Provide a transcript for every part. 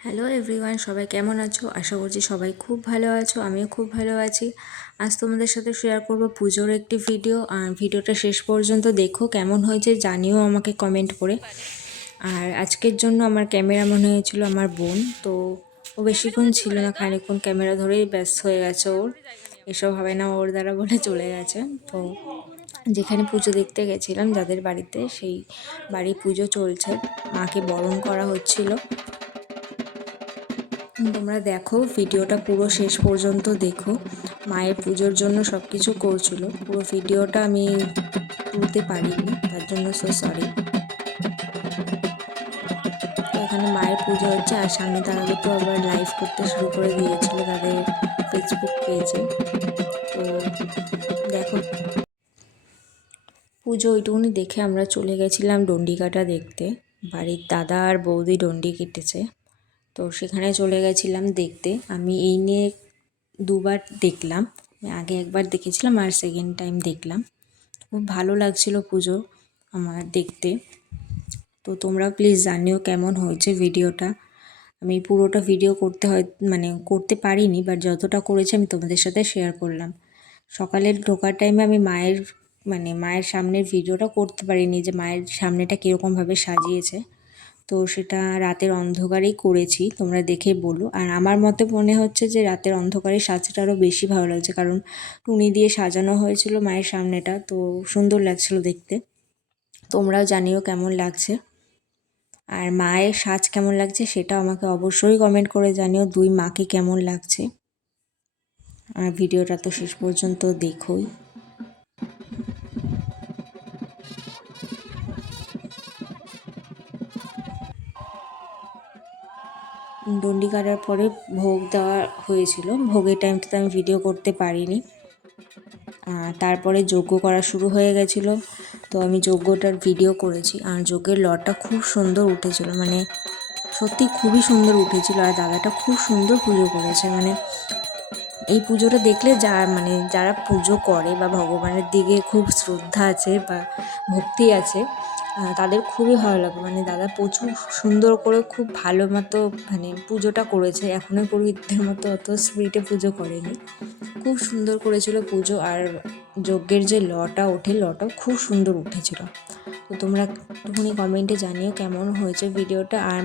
Hello everyone, সবাই কেমন আছো? আশা করছি সবাই খুব ভালো আছো। আমিও খুব ভালো আছি। আজ তোমাদের সাথে শেয়ার করব পুজোর একটি ভিডিও। আর ভিডিওটা শেষ পর্যন্ত দেখো, কেমন হয়েছে জানিও আমাকে কমেন্ট করে। আর আজকের জন্য আমার ক্যামেরা মনে হয়েছিল আমার বোন, তো ও বেশিক্ষণ ছিল না, খানিকক্ষণ ক্যামেরা ধরেই ব্যস্ত হয়ে গেছে। ওর এসব হবে না ওর দ্বারা বলে চলে গেছে। তো যেখানে পুজো দেখতে গেছিলাম যাদের বাড়িতে, সেই বাড়ি পুজো চলছে, মাকে বরণ করা হচ্ছিল। তোমরা দেখো, ভিডিওটা পুরো শেষ পর্যন্ত দেখো। মায়ের পুজোর জন্য সব কিছু করছিল, পুরো ভিডিওটা আমি তুলতে পারিনি, তার জন্য সরি। তো এখানে মায়ের পুজো হচ্ছে, আর সামনে তারা তো আবার লাইভ করতে শুরু করে দিয়েছিল তাদের ফেসবুক পেজে। তো দেখো, পুজো ওইটুকুনি দেখে আমরা চলে গেছিলাম ডন্ডি কাটা দেখতে। বাড়ির দাদা আর বৌদি ডন্ডি কেটেছে, তো সেখানে চলে গেছিলাম দেখতে। আমি এই নিয়ে দুবার দেখলাম, আগে একবার দেখেছিলাম আর সেকেন্ড টাইম দেখলাম। খুব ভালো লাগছিল পুজো আমার দেখতে। তো তোমরা প্লিজ জানিও কেমন হয়েছে ভিডিওটা। আমি পুরোটা ভিডিও করতে পারিনি, বাট যতটা করেছি আমি তোমাদের সাথে শেয়ার করলাম। সকালের ঢোকার টাইমে আমি মায়ের সামনের ভিডিওটা করতে পারিনি, যে মায়ের সামনেটা কীরকমভাবে সাজিয়েছে। তো সেটা রাতের অন্ধকারেই করেছি, তোমরা দেখে বলো। আর আমার মতে মনে হচ্ছে যে রাতের অন্ধকারে সাজাটা আরও বেশি ভালো লাগছে, কারণ টুনি দিয়ে সাজানো হয়েছিল মায়ের সামনেটা, তো সুন্দর লাগছিল দেখতে। তোমরাও জানিও কেমন লাগছে, আর মায়ের সাজ কেমন লাগছে সেটাও আমাকে অবশ্যই কমেন্ট করে জানিও, দুই মাকে কেমন লাগছে। আর ভিডিওটা তো শেষ পর্যন্ত দেখোই। ডন্ডি কাটার পরে ভোগ দেওয়া হয়েছিল, ভোগের টাইমটাতে আমি ভিডিও করতে পারিনি। তারপরে যজ্ঞ করা শুরু হয়ে গেছিলো, তো আমি যজ্ঞটার ভিডিও করেছি। আর যজ্ঞের লটা খুব সুন্দর উঠেছিল, সত্যি খুবই সুন্দর উঠেছিল। আর দাদাটা খুব সুন্দর পুজো করেছে। এই পুজোটা দেখলে যারা পুজো করে বা ভগবানের দিকে খুব শ্রদ্ধা আছে বা ভক্তি আছে, তাদের খুবই ভালো লাগে। দাদা প্রচুর সুন্দর করে খুব ভালো মতো পুজোটা করেছে। এখনও পুরোহিতদের মতো অত স্পিডে পুজো করেনি, খুব সুন্দর করেছিল পুজো। আর যজ্ঞের যে লটাও খুব সুন্দর উঠেছিল। তো তোমরা একটুখানি কমেন্টে জানিও কেমন হয়েছে ভিডিওটা। আর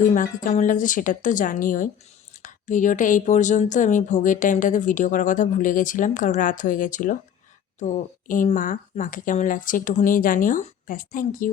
দুই মাকে কেমন লাগছে সেটা তো জানিওই। ভিডিওটা এই পর্যন্ত। আমি ভোগের টাইমটাতে ভিডিও করার কথা ভুলে গেছিলাম, কারণ রাত হয়ে গেছিলো। তো মাকে কেমন লাগছে একটুখানি জানিও। ব্যাস, থ্যাংক ইউ।